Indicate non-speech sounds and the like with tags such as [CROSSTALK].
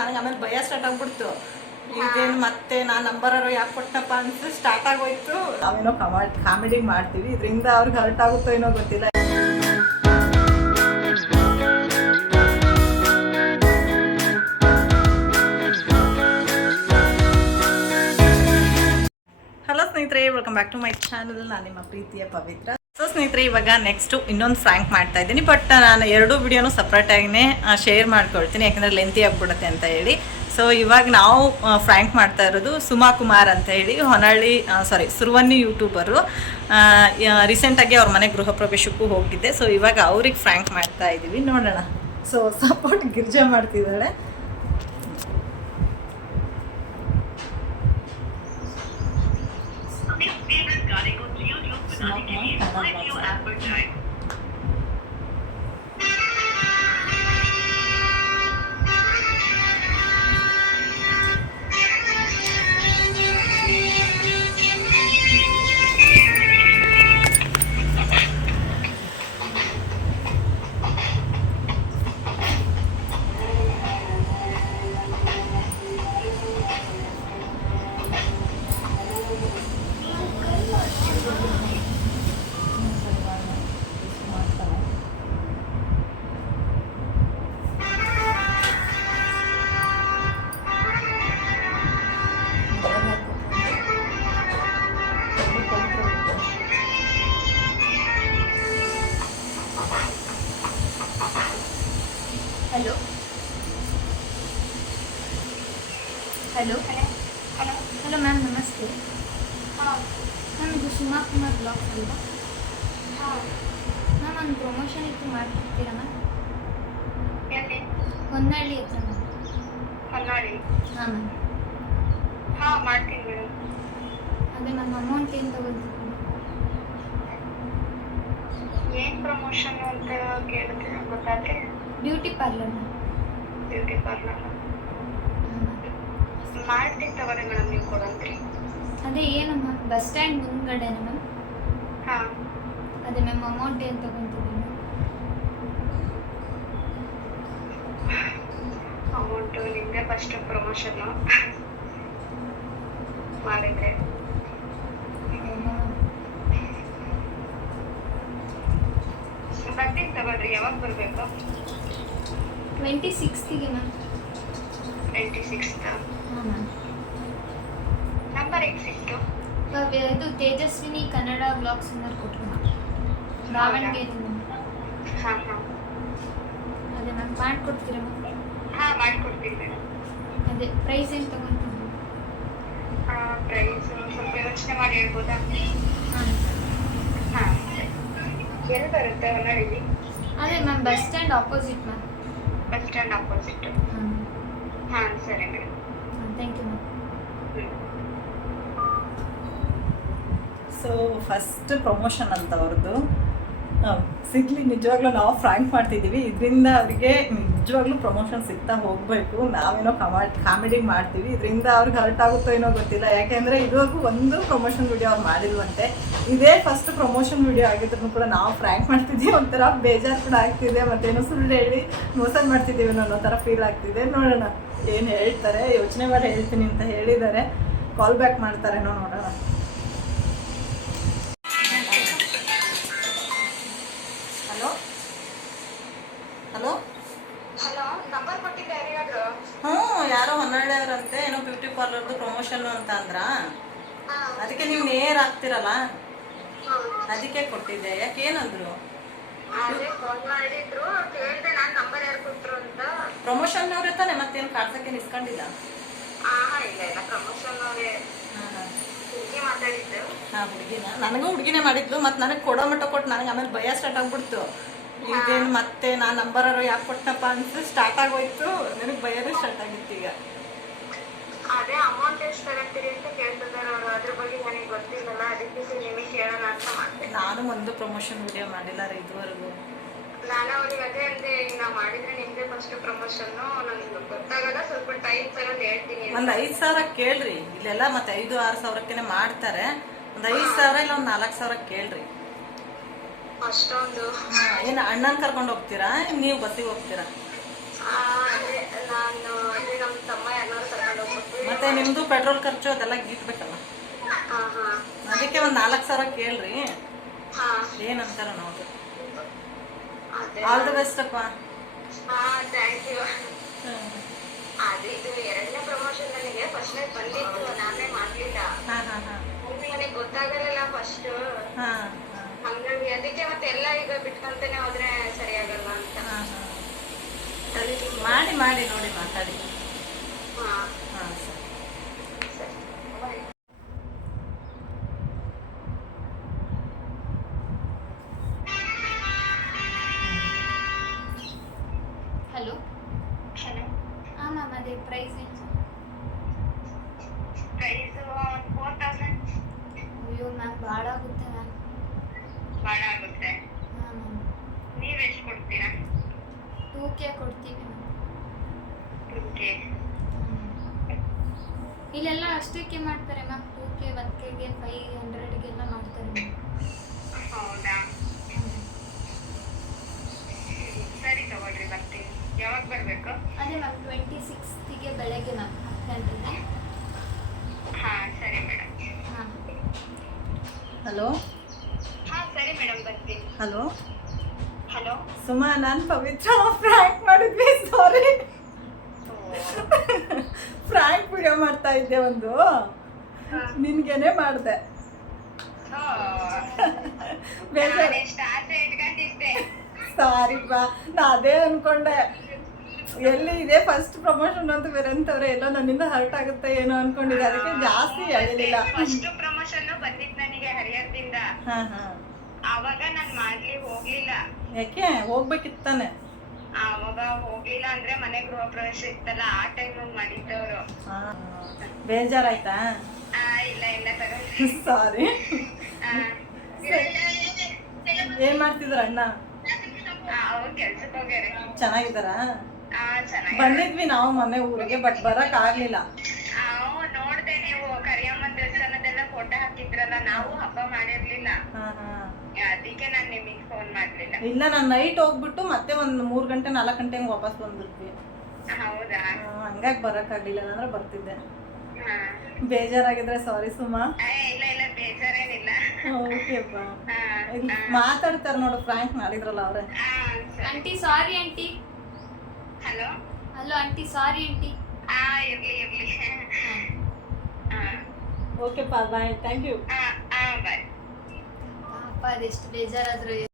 ನನಗೆ ಆಮೇಲೆ ಭಯ ಸ್ಟಾರ್ಟ್ ಆಗ್ಬಿಡ್ತು. ಇದೇನು ಮತ್ತೆ ನಾ ನಂಬರ್ ಯಾಕೆ ಕೊಟ್ಟನಪ್ಪ ಅಂತ ಸ್ಟಾರ್ಟ್ ಆಗೋಯ್ತು. ನಾವೇನೋ ಕಮಾ ಕಾಮಿಡಿ ಮಾಡ್ತೀವಿ. ಇದರಿಂದ ಅವ್ರಿಗೆ ಹರ್ಟ್ ಆಗುತ್ತೋ ಏನೋ ಗೊತ್ತಿಲ್ಲ. ಹಲೋ ಸ್ನೇಹಿತರೆ welcome back to my channel ನಾನು ನಿಮ್ಮ ಪ್ರೀತಿಯ ಪವಿತ್ರ. ಸೊ ಸ್ನೇಹಿತರೆ, ಇವಾಗ ನೆಕ್ಸ್ಟು ಇನ್ನೊಂದು ಫ್ರ್ಯಾಂಕ್ ಮಾಡ್ತಾ ಇದ್ದೀನಿ. ಬಟ್ ನಾನು ಎರಡು ವಿಡಿಯೋನು ಸಪ್ರೇಟಾಗಿನೇ ಶೇರ್ ಮಾಡ್ಕೊಳ್ತೀನಿ. ಯಾಕಂದರೆ ಲೆಂತಿ ಆಗ್ಬಿಡುತ್ತೆ ಅಂತ ಹೇಳಿ. ಸೊ ಇವಾಗ ನಾವು ಫ್ರ್ಯಾಂಕ್ ಮಾಡ್ತಾ ಇರೋದು ಸುಮಾ ಕುಮಾರ್ ಅಂತ ಹೇಳಿ. ಹೊನಳ್ಳಿ ಸಾರಿ ಸುರುವನ್ನಿ ಯೂಟ್ಯೂಬರು ರೀಸೆಂಟಾಗಿ ಅವ್ರ ಮನೆ ಗೃಹ ಪ್ರವೇಶಕ್ಕೂ ಹೋಗಿದ್ದೆ ಸೊ ಇವಾಗ ಅವ್ರಿಗೆ ಫ್ರ್ಯಾಂಕ್ ಮಾಡ್ತಾ ಇದ್ದೀವಿ ನೋಡೋಣ. ಸೊ ಸಪೋರ್ಟ್ ಗಿರ್ಜೆ ಮಾಡ್ತಿದ್ದಾಳೆ not give you live view advertise hello hello hello ma'am ನಮಸ್ತೆ ಮ್ಯಾಮ್ ಇದು ಸುಮಾ ಕುಮಾರ್ ಬ್ಲಾಗ್ ಅಲ್ವಾ? ಮ್ಯಾಮ್ ಒಂದು ಪ್ರಮೋಷನ್ ಇತ್ತು ಮಾಡ್ತಿರ್ತೀರಾ ಮ್ಯಾಮ್ ಎಲ್ಲಿ? ಹೊನ್ನಾಳಿ ಇತ್ತು ಮ್ಯಾಮ್ ಹೊನ್ನಾಳಿ. ಹಾಂ ಮ್ಯಾಮ್ ಹಾ ಮಾಡ್ತೀನಿ ಮೇಡಮ್ ಅದೇ ಮ್ಯಾಮ್ ಅಮೌಂಟ್ ಏನು ತಗೊಳ್ತೀವಿ ಏನು ಪ್ರಮೋಷನ್ ಅಂತ ಕೇಳ್ತೀನಿ ಗೊತ್ತಾದ್ರೆ? Beauty parlour ma'am beauty parlour ಹಾಂ ಮಾಡ್ತೀನಿ ತಗೋರಿ ಮೇಡಮ್ ನೀವು ಕೊಡಂತ್ರಿ. ಅದೇ ಏನು ಮ್ಯಾಮ್ ಬಸ್ ಸ್ಟ್ಯಾಂಡ್ ಮುಂದ್ಗಡೆನ ಮ್ಯಾಮ್ ಹಾ. ಅದೇ ಮ್ಯಾಮ್ ಅಮೌಂಟ್ ಏನು ತಗೊತೀವಿ ಮ್ಯಾಮ್ ಅಮೌಂಟು ನಿಮ್ಮದೇ ಫಸ್ಟ್ ಪ್ರಮೋಷನ್ ಮಾಡಿದ್ರೆ. ಬರ್ತೀನಿ ತಗೊಳ್ರಿ ಯಾವಾಗ ಬರಬೇಕು? ಟ್ವೆಂಟಿ ಸಿಕ್ಸ್ತಿಗೆ ಮ್ಯಾಮ್ ಟ್ವೆಂಟಿ ಸಿಕ್ಸ್ತ್ ನಂಬರ್ ಹೇಗೆ ಸಿಕ್ತು. ಇದು ತೇಜಸ್ವಿನಿ ಕನ್ನಡ ಬ್ಲಾಗ್ಸ್ ಅನ್ನೋರು ಕೊಟ್ಟರು ಮ್ಯಾಮ್ ದಾವಣಗೆರೆ ಮ್ಯಾಮ್ ಹಾ ಹಾ. ಅದೇ ನಾನು ಮಾಡಿಕೊಡ್ತೀರಾ ಹಾ ಮಾಡ್ಕೊಡ್ತೀನಿ. ಮೇಡಮ್ ಅದೇ ಪ್ರೈಸ್ ಏನು ತಗೊಂತೀನಿ ಪ್ರೈಸ್ ಸ್ವಲ್ಪ ಯೋಚನೆ ಮಾಡಿ ಹೇಳ್ಬೋದಾ? ಹಾಂ. ಹಾ ಎಲ್ಲಿ ಬರುತ್ತೆ ಹೊನ್ನಾಳಿಲಿ? ಅದೇ ma'am bus stand opposite ma'am. Bus stand opposite ಹಾಂ ಹಾ ಸರಿ madam thank you so first promotion ಅಂತ ಅವ್ರದ್ದು. ಸಿಗ್ಲಿ ನಿಜವಾಗ್ಲೂ ನಾವು ಫ್ರ್ಯಾಂಕ್ ಮಾಡ್ತಿದ್ದೀವಿ. ಇದರಿಂದ ಅವರಿಗೆ ನಿಜವಾಗ್ಲೂ ಪ್ರಮೋಷನ್ ಸಿಗ್ತಾ ಹೋಗಬೇಕು. ನಾವೇನೋ ಕಮಾ ಕಾಮಿಡಿ ಮಾಡ್ತೀವಿ. ಇದರಿಂದ ಅವ್ರಿಗೆ ಹರ್ಟ್ ಆಗುತ್ತೋ ಏನೋ ಗೊತ್ತಿಲ್ಲ. ಯಾಕೆಂದರೆ ಇದುವರೆಗೂ ಒಂದು ಪ್ರಮೋಷನ್ ವಿಡಿಯೋ ಅವ್ರು ಮಾಡಿಲ್ವಂತೆ. ಇದೇ ಫಸ್ಟ್ ಪ್ರಮೋಷನ್ ವಿಡಿಯೋ ಆಗಿದ್ರು ಕೂಡ ನಾವು ಫ್ರ್ಯಾಂಕ್ ಮಾಡ್ತಿದ್ದೀವಿ ಒಂಥರ ಬೇಜಾರು ಕೂಡ ಆಗ್ತಿದೆ. ಮತ್ತೇನೋ ಸುಳ್ಳು ಹೇಳಿ ಮೋಸ ಮಾಡ್ತಿದ್ದೀವಿ ಅನ್ನೋ ಥರ ಫೀಲ್ ಆಗ್ತಿದೆ. ನೋಡೋಣ ಏನು ಹೇಳ್ತಾರೆ. ಯೋಚನೆ ಮಾಡಿ ಹೇಳ್ತೀನಿ ಅಂತ ಹೇಳಿದ್ದಾರೆ. ಕಾಲ್ ಬ್ಯಾಕ್ ಮಾಡ್ತಾರೇನೋ ನೋಡೋಣ. ಹಲೋ ಹಲೋ ಹಲೋ ನಂಬರ್ ಕೊಟ್ಟಿದ್ದೆ ಯಾರಿಗಾದ್ರು ಹ್ಞೂ ಯಾರೋ ಹೊನ್ನಳ್ಳಿಯವರಂತೆ ಏನೋ ಬ್ಯೂಟಿ ಪಾರ್ಲರ್ದು ಪ್ರಮೋಷನ್ ಅಂತ ಅಂದ್ರ. ಅದಕ್ಕೆ ನೀವು ನೇರ್ ಆಗ್ತಿರಲ್ಲ? ಅದಕ್ಕೆ ಕೊಟ್ಟಿದ್ದೆ. ಯಾಕೆ ಏನಂದ್ರು ಪ್ರಮೋಷನ್ ಅವ್ರೆ ತಾನೆ ಮತ್ತೇನು ಕಾಡ್ಸಕ್ಕೆ ನಿಸ್ಕೊಂಡಿಲ್ಲ ಹುಡುಗಿನ. ನನಗೂ ಹುಡುಗಿನೇ ಮಾಡಿದ್ಲು ಮತ್ತೆ ನನಗೆ ಕೊಡೋ ಮಟ್ಟ ಕೊಟ್ಟು ನನಗೆ ಆಮೇಲೆ ಭಯ ಸ್ಟಾರ್ಟ್ ಆಗ್ಬಿಡ್ತು. ಇದೇನು ಮತ್ತೆ ನಾ ನಂಬರ್ ಯಾಕೆ ಕೊಟ್ಟನಪ್ಪ ಅಂತ ಸ್ಟಾರ್ಟ್ ಆಗೋಯ್ತು. ನನಗೆ ಭಯನೇ ಸ್ಟಾರ್ಟ್ ಆಗಿತ್ತು ಈಗ. ಅದೇ ಅಮೌಂಟ್ ಎಷ್ಟು ತಗೊಂತೀರಿ ಅಂತ ಕೇಳ್ತಿದ್ದಾರೆ ಅವರು. ಅದ್ರ ಬಗ್ಗೆ ನನಗೆ ಗೊತ್ತಿಲ್ಲಲ್ಲ. ಅದಕ್ಕೆ ನಿಮಗೆ ಕೇಳೋಣ ಅಂತ ಮಾಡ್ತೀನಿ ನಾನು ಒಂದು ಪ್ರಮೋಷನ್ ವಿಡಿಯೋ ಮಾಡಿಲ್ಲ ರೀ ಇದುವರೆಗೂ. ನಾನು ಅವ್ರಿಗೆ ಅದೇ ಅಂದೆ ನಾ ಮಾಡಿದ್ರೆ ನಿಮ್ದೇ ಫಸ್ಟ್ ಪ್ರಮೋಷನ್ ನನಗೆ ಗೊತ್ತಾಗಲ್ಲ ಸ್ವಲ್ಪ ಟೈಮ್ ತಗೊಂಡು ಹೇಳ್ತೀನಿ ಒಂದು ಒಂದ್ ಐದ್ ಸಾವಿರ ಕೇಳ್ರಿ. ಇಲ್ಲೆಲ್ಲ ಮತ್ತೆ ಐದು ಆರು ಸಾವಿರಕ್ಕೇನೆ ಮಾಡ್ತಾರೆ. ಒಂದು ಐದ್ ಸಾವಿರ ಇಲ್ಲ ಒಂದು ನಾಲ್ಕು ಸಾವಿರ ಕೇಳ್ರಿ. ಅಷ್ಟೊಂದು. ಏನ ಅಣ್ಣನ್ ಕರ್ಕೊಂಡು ಹೋಗ್ತೀರಾ? ನೀವು ಬಸ್ಸಿಗೆ ಹೋಗ್ತೀರಾ? ಆ, ತಮ್ಮ ನಾನು ಕರ್ಕೊಂಡು ಹೋಗ್ತೀನಿ ಮತ್ತೆ ನಿಮ್ದು ಪೆಟ್ರೋಲ್ ಖರ್ಚು ಅದೆಲ್ಲ ಹಾ ಅದಕ್ಕೆ ಒಂದ್ ನಾಲ್ಕು ಸಾವಿರ ಕೇಳ್ರಿ. ಹಾ. ಏನಂತಾರ ನೋಡ್ರಿ. ಅದೇ. ಆಲ್ ದ ಬೆಸ್ಟ್ ಅಪ್ಪ. ಥ್ಯಾಂಕ್ ಯು ಅದು ಇದು ಎರಡನೇ ಪ್ರಮೋಷನ್ ನನಗೆ ಫಸ್ಟ್ನೇ ಬಂದಿತ್ತು ನಾನೇ ಮಾಡ್ಲಿಲ್ಲ. ನನಗೆ ಗೊತ್ತಾಗಲಿಲ್ಲ ಫಸ್ಟ್ ಹಾ. ಹಂಗಾಗಿ ಅದಕ್ಕೆ ಮತ್ತೆ ಎಲ್ಲ ಈಗ ಬಿಟ್ಕೊಂತಾನೆ ಹೋದ್ರೆ ಸರಿಯಾಗಲ್ಲ ಅಂತ. ಮಾಡಿ ಮಾಡಿ ನೋಡಿ ಮಾತಾಡಿ. ಹಾ. ಹಾ ಸರಿ. ಸರಿ. ಬಾಯ್ ಹಲೋ ಹಲೋ ಹಾಂ ಮ್ಯಾಮ್ ಅದೇ ಪ್ರೈಸ್ ಏನು ಪ್ರೈಸ್ ಫೋರ್ ತೌಸಂಡ್ ಅಯ್ಯೋ ಮ್ಯಾಮ್ ಭಾಳ ಆಗುತ್ತೆ ಮ್ಯಾಮ್ ಭಾಳ ಆಗುತ್ತೆ ಹಾಂ ಮ್ಯಾಮ್ ನೀವ್ ಎಷ್ಟು ಕೊಡ್ತೀರಾ ಕೆ ಕೊಡ್ತೀವಿ ಮ್ಯಾಮ್ ಓಕೆ ಇಲ್ಲೆಲ್ಲ ಅಷ್ಟಕ್ಕೆ ಮಾಡ್ತಾರೆ ಮ್ಯಾಮ್ ಟೂ ಕೆ ಒನ್ ಕೆಗೆ ಫೈವ್ ಹಂಡ್ರೆಡ್ಗೆಲ್ಲ ಮಾಡ್ತಾರೆ ಹೌದಾ? ಸರಿ ತಗೊಳ್ರಿ ಬರ್ತೀನಿ. ಯಾವಾಗ ಬರಬೇಕು? ಅದೇ ಮ್ಯಾಮ್ ಟ್ವೆಂಟಿ ಸಿಕ್ಸ್ತಿಗೆ ಬೆಳಗ್ಗೆ ಮ್ಯಾಮ್ ಹತ್ತು ಗಂಟೆಗೆ. ಹಾ ಸರಿ ಮೇಡಮ್. ಹಾಂ. ಹಲೋ? ಹಾಂ ಸರಿ ಮೇಡಮ್ ಬರ್ತೀನಿ. ಹಲೋ? ಸುಮಾ ನಾನು ಪವಿತ್ರ ಫ್ರ್ಯಾಂಕ್ ಮಾಡಿದ್ವಿ ಸಾರಿ ಫ್ರ್ಯಾಂಕ್ ವಿಡಿಯೋ ಮಾಡ್ತಾ ಇದ್ದೆ ಒಂದು. ನಿನ್ಗೇನೆ ಮಾಡಿದೆ. ಸಾರಿ ಬಾ ನಾ ಅದೇ ಅನ್ಕೊಂಡೆ. ಎಲ್ಲಿ ಇದೆ ಫಸ್ಟ್ ಪ್ರಮೋಷನ್ ಅಂತ ಬೇರೆ ಅಂತವ್ರೆ ಎಲ್ಲ ನನ್ನಿಂದ ಹರ್ಟ್ ಆಗುತ್ತೆ ಏನೋ ಅನ್ಕೊಂಡಿದ್ದೆ ಅದಕ್ಕೆ ಜಾಸ್ತಿ ಹೇಳಿಲ್ಲ. ಫಸ್ಟ್ ಪ್ರಮೋಷನ್ ಬಂದಿತ್ತು ನನಗೆ ಹರಿಯರ್ದಿಂದ ಹಾ ಹಾ. ಅವಾಗ ನಾನ್ ಮಾಡ್ಲಿ ಹೋಗ್ಲಿಲ್ಲ. ಯಾಕೆ? ಹೋಗ್ಬೇಕಿತ್ತಾನೆ. ಅವಾಗ ಹೋಗ್ಲಿಲ್ಲ ಅಂದ್ರೆ ಮನೆ ಗೃಹ ಪ್ರವೇಶ ಇತ್ತಲ್ಲ ಆ ಟೈಮ್ ಮಾಡಿದ್ದವ್ರು. ಬೇಜಾರಾಯ್ತಾ? ಆ ಇಲ್ಲ ಇಲ್ಲ [LAUGHS] ಸಾರಿ. ಏನ್ ಮಾಡ್ತಿದ್ರ ಅಣ್ಣ? ಕೆಲ್ಸಕ್ಕೆ ಹೋಗ್ಯಾರ. ಚೆನ್ನಾಗಿದ್ದಾರಾ? ಬಂದಿದ್ವಿ ನಾವು ಮೊನ್ನೆ ಊರಿಗೆ ಬಟ್ ಬರಕ್ ಆಗ್ಲಿಲ್ಲ. ನೋಡ್ದೆ ನೀವು ಕರಿಯಮ್ಮನ್ ದೇವಸ್ಥಾನದೆಲ್ಲ ಫೋಟೋ ಹಾಕಿದ್ರಲ್ಲ ನಾವು ಹಬ್ಬ ಮಾಡಿರ್ಲಿಲ್ಲ. ಹಾ ಹಾ. ಅದಕ್ಕೆ ನಾನ್ ನಿಮಗೆ ಫೋನ್ ಮಾಡಲಿಲ್ಲ. ಇಲ್ಲ ನಾನು ನೈಟ್ ಹೋಗ್ಬಿಟ್ಟು ಮತ್ತೆ ಒಂದ್ ಮೂರ್ ಗಂಟೆ ನಾಲ್ಕು ಗಂಟೆ ಹಂಗೆ ವಾಪಸ್ ಬಂದ್ಬಿಟ್ವಿ. ಹೌದಾ? ಹಂಗಾಗಿ ಬರಕ್ ಆಗ್ಲಿಲ್ಲ ಅಂದ್ರೆ ಬರ್ತಿದ್ದೆ. ಬೇಜಾರಾಗಿದ್ರೆ ಸಾರಿ ಸುಮಾ. ಏ, ಇಲ್ಲ ಇಲ್ಲ ಬೇಜಾರೇನಿಲ್ಲ. ಓಕೆ ಬಾ. ಮಾತಾಡ್ತಾರ ನೋಡು ಫ್ರಾಂಕ್ ಮಾಡಿದ್ರಲ್ಲ ಅವ್ರೆ. Aunty sorry. Aunty hello hello aunty sorry aunty ಆ ಇರ್ಲಿ ಇರ್ಲಿ. ಓಕೆ ಪಾ ಬಾಯ್ ಥ್ಯಾಂಕ್ ಯು ಹಾ ಹಾ ಬಾಯ್ ಪಾಪ ಅದೆಷ್ಟು ಬೇಜಾರಾದ್ರು